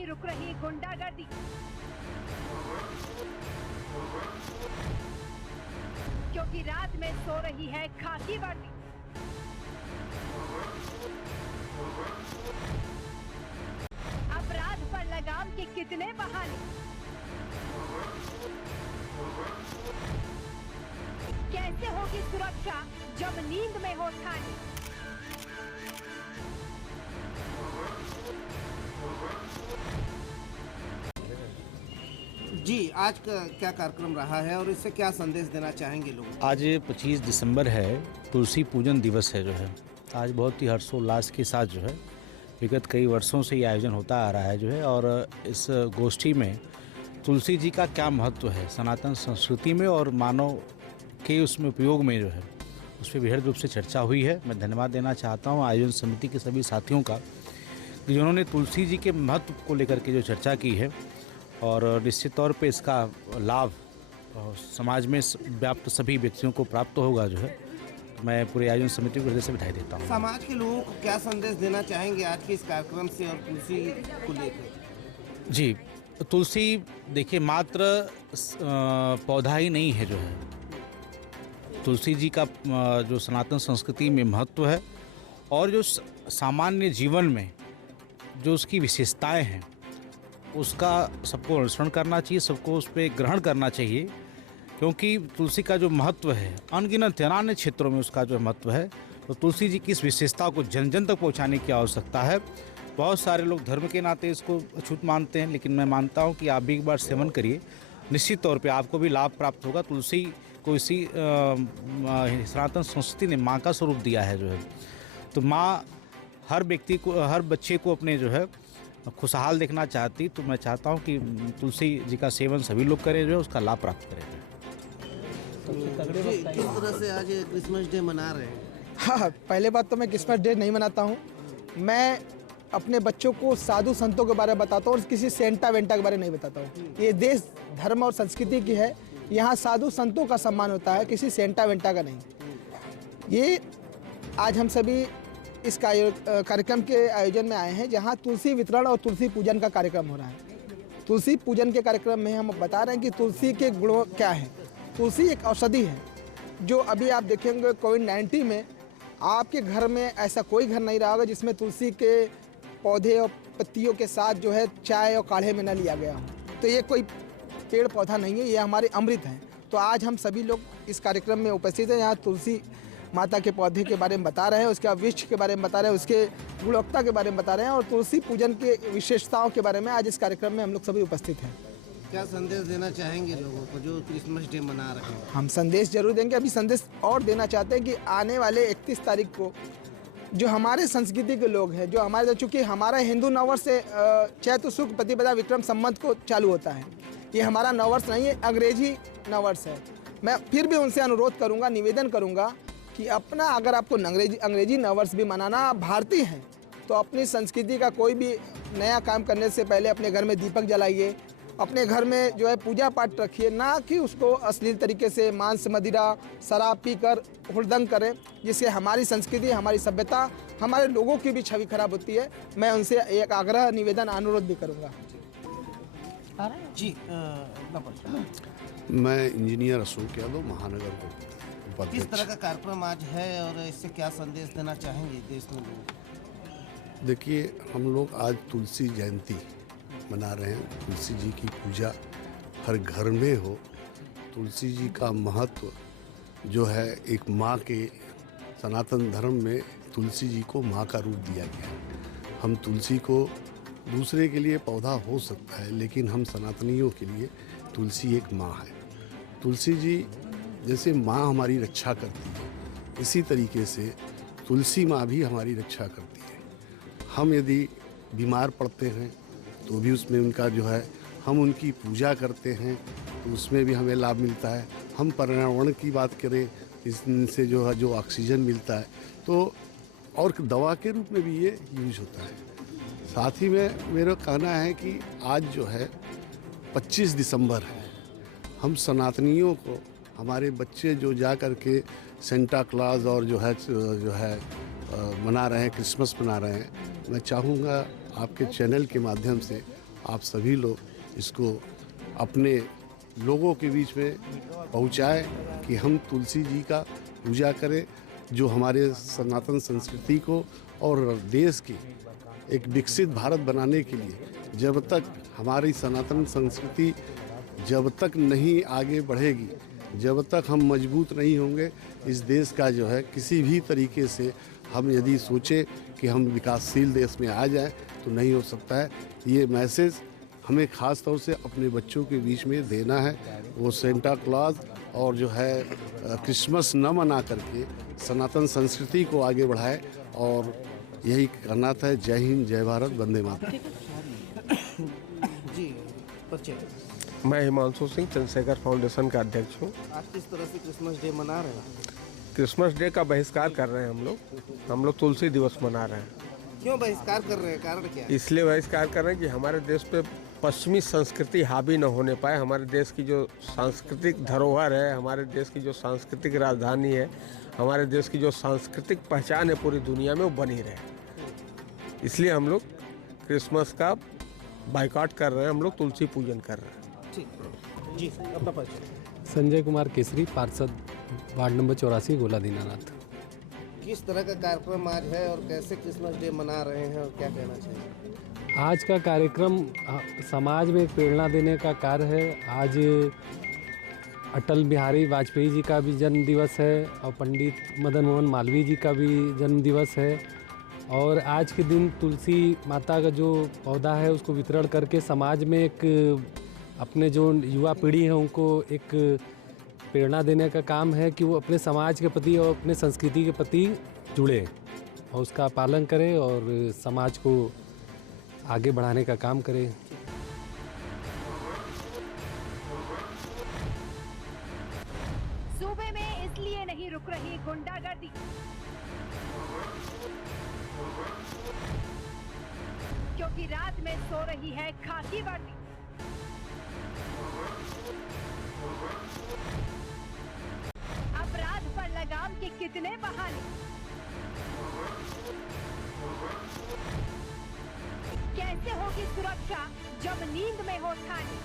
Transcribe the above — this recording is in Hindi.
नहीं रुक रही गुंडागर्दी। क्योंकि रात में सो रही है खाकी वर्दी। अपराध पर लगाम के कितने बहाने, कैसे होगी सुरक्षा जब नींद में हो थाने। जी, आज का क्या कार्यक्रम रहा है और इससे क्या संदेश देना चाहेंगे लोगों को? आज 25 दिसंबर है, तुलसी पूजन दिवस है जो है। आज बहुत ही हर्षोल्लास के साथ जो है विगत कई वर्षों से ये आयोजन होता आ रहा है जो है। और इस गोष्ठी में तुलसी जी का क्या महत्व है सनातन संस्कृति में और मानव के उसमें उपयोग में जो है, उस पर बेहद रूप से चर्चा हुई है। मैं धन्यवाद देना चाहता हूँ आयोजन समिति के सभी साथियों का, जिन्होंने तुलसी जी के महत्व को लेकर के जो चर्चा की है। और निश्चित तौर पे इसका लाभ समाज में व्याप्त सभी व्यक्तियों को प्राप्त होगा जो है। तो मैं पूरे आयोजन समिति को हृदय से बधाई देता हूँ। समाज के लोगों को क्या संदेश देना चाहेंगे आज के इस कार्यक्रम से और तुलसी को लेकर? जी, तुलसी देखिए मात्र पौधा ही नहीं है जो है। तुलसी जी का जो सनातन संस्कृति में महत्व है और जो सामान्य जीवन में जो उसकी विशेषताएं हैं, उसका सबको अनुसरण करना चाहिए, सबको उस पर ग्रहण करना चाहिए। क्योंकि तुलसी का जो महत्व है अनगिनत अन्य क्षेत्रों में उसका जो महत्व है, तो तुलसी जी की इस विशेषता को जन जन तक पहुंचाने की आवश्यकता है। बहुत सारे लोग धर्म के नाते इसको अछूत मानते हैं, लेकिन मैं मानता हूं कि आप भी एक बार सेवन करिए, निश्चित तौर पे आपको भी लाभ प्राप्त होगा। तुलसी को इसी सनातन संस्कृति ने माँ का स्वरूप दिया है जो है। तो माँ हर व्यक्ति को, हर बच्चे को अपने जो है खुशहाल देखना चाहती, तो मैं चाहता हूं कि तुलसी जी का सेवन सभी लोग करें जो है, उसका लाभ प्राप्त करें। जी, किस तरह से आज क्रिसमस डे मना रहे हैं? हाँ, पहले बात तो मैं क्रिसमस डे नहीं मनाता हूँ। मैं अपने बच्चों को साधु संतों के बारे में बताता हूँ और किसी सेंटा वेंटा के बारे में नहीं बताता हूँ। ये देश धर्म और संस्कृति की है, यहाँ साधु संतों का सम्मान होता है, किसी सेंटा वेंटा का नहीं। ये आज हम सभी इस कार्यक्रम के आयोजन में आए हैं, जहाँ तुलसी वितरण और तुलसी पूजन का कार्यक्रम हो रहा है। तुलसी पूजन के कार्यक्रम में हम बता रहे हैं कि तुलसी के गुण क्या हैं। तुलसी एक औषधि है, जो अभी आप देखेंगे कोविड-19 में आपके घर में ऐसा कोई घर नहीं रहा होगा जिसमें तुलसी के पौधे और पत्तियों के साथ जो है चाय और काढ़े में न लिया गया हो। तो ये कोई पेड़ पौधा नहीं है, ये हमारे अमृत हैं। तो आज हम सभी लोग इस कार्यक्रम में उपस्थित हैं, यहाँ तुलसी माता के पौधे के बारे में बता रहे हैं, उसके वृक्ष के बारे में बता रहे हैं, उसके गुणवत्ता के बारे में बता रहे हैं और तुलसी पूजन के विशेषताओं के बारे में आज इस कार्यक्रम में हम लोग सभी उपस्थित हैं। क्या संदेश देना चाहेंगे लोगों को जो क्रिसमस डे मना रहे हैं? हम संदेश जरूर देंगे। अभी संदेश और देना चाहते हैं कि आने वाले 31 तारीख को जो हमारे संस्कृति के लोग हैं, जो हमारे, चूँकि हमारा हिंदू नववर्ष से चैत्र शुक्ल प्रतिपदा विक्रम संवत को चालू होता है, ये हमारा नववर्ष नहीं है, अंग्रेजी नववर्ष है। मैं फिर भी उनसे अनुरोध करूँगा, निवेदन करूँगा कि अपना, अगर आपको अंग्रेजी नववर्ष भी मनाना, आप भारतीय हैं तो अपनी संस्कृति का कोई भी नया काम करने से पहले अपने घर में दीपक जलाइए, अपने घर में जो है पूजा पाठ रखिए, ना कि उसको अश्लील तरीके से मांस मदिरा शराब पीकर हुड़दंग करें, जिससे हमारी संस्कृति, हमारी सभ्यता, हमारे लोगों की भी छवि खराब होती है। मैं उनसे एक आग्रह, निवेदन, अनुरोध भी करूँगा। जी, मैं इंजीनियर अशोक यादव, महानगर को किस तरह का कार्यक्रम आज है और इससे क्या संदेश देना चाहेंगे देश में लोगों को? देखिए, हम लोग आज तुलसी जयंती मना रहे हैं। तुलसी जी की पूजा हर घर में हो। तुलसी जी का महत्व जो है, एक माँ के सनातन धर्म में तुलसी जी को माँ का रूप दिया गया है। हम तुलसी को, दूसरे के लिए पौधा हो सकता है, लेकिन हम सनातनियों के लिए तुलसी एक माँ है। तुलसी जी जैसे माँ हमारी रक्षा करती है, इसी तरीके से तुलसी माँ भी हमारी रक्षा करती है। हम यदि बीमार पड़ते हैं तो भी उसमें उनका जो है, हम उनकी पूजा करते हैं तो उसमें भी हमें लाभ मिलता है। हम पर्यावरण की बात करें, इससे जो है जो ऑक्सीजन मिलता है, तो और दवा के रूप में भी ये यूज होता है। साथ ही में मेरा कहना है कि आज जो है 25 दिसंबर है, हम सनातनियों को, हमारे बच्चे जो जा कर के सेंटा क्लॉज और जो है मना रहे हैं, क्रिसमस मना रहे हैं, मैं चाहूँगा आपके चैनल के माध्यम से आप सभी लोग इसको अपने लोगों के बीच में पहुंचाएं कि हम तुलसी जी का पूजा करें, जो हमारे सनातन संस्कृति को और देश की एक विकसित भारत बनाने के लिए जब तक हमारी सनातन संस्कृति जब तक नहीं आगे बढ़ेगी, जब तक हम मजबूत नहीं होंगे, इस देश का जो है किसी भी तरीके से हम यदि सोचें कि हम विकासशील देश में आ जाएं तो नहीं हो सकता है। ये मैसेज हमें ख़ास तौर से अपने बच्चों के बीच में देना है। वो सेंटा क्लॉज और जो है क्रिसमस न मना करके सनातन संस्कृति को आगे बढ़ाए, और यही कहना था। जय हिंद, जय भारत, वंदे मातरम। जी, परिचय। मैं हिमांशु सिंह चंद्रशेखर फाउंडेशन का अध्यक्ष हूँ। आज किस तरह से क्रिसमस डे मना रहे हैं? क्रिसमस डे का बहिष्कार कर रहे हैं हम लोग तुलसी दिवस मना रहे हैं। क्यों बहिष्कार कर रहे हैं, कारण क्या है? इसलिए बहिष्कार कर रहे हैं कि हमारे देश पे पश्चिमी संस्कृति हावी न होने पाए। हमारे देश की जो सांस्कृतिक धरोहर है, हमारे देश की जो सांस्कृतिक राजधानी है, हमारे देश की जो सांस्कृतिक पहचान है पूरी दुनिया में, वो बनी रहे। इसलिए हम लोग क्रिसमस का बाइकआउट कर रहे हैं, हम लोग तुलसी पूजन कर रहे हैं। ठीक जी, अपना परिचय। संजय कुमार केसरी, पार्षद वार्ड नंबर 84, गोला दीनानाथ। किस तरह का कार्यक्रम आज है और कैसे क्रिसमस डे मना रहे हैं और क्या कहना चाहिए? आज का कार्यक्रम समाज में एक प्रेरणा देने का कार्य है। आज अटल बिहारी वाजपेयी जी का भी जन्म दिवस है और पंडित मदन मोहन मालवीय जी का भी जन्म दिवस है। और आज के दिन तुलसी माता का जो पौधा है उसको वितरण करके समाज में एक अपने जो युवा पीढ़ी है उनको एक प्रेरणा देने का काम है कि वो अपने समाज के प्रति और अपने संस्कृति के प्रति जुड़े और उसका पालन करें और समाज को आगे बढ़ाने का काम करें। सूबे में इसलिए नहीं रुक रही गुंडागर्दी, क्योंकि रात में सो रही है खाकी वर्दी। अपराध पर लगाम के कितने बहाने, कैसे होगी सुरक्षा जब नींद में हो ठानी।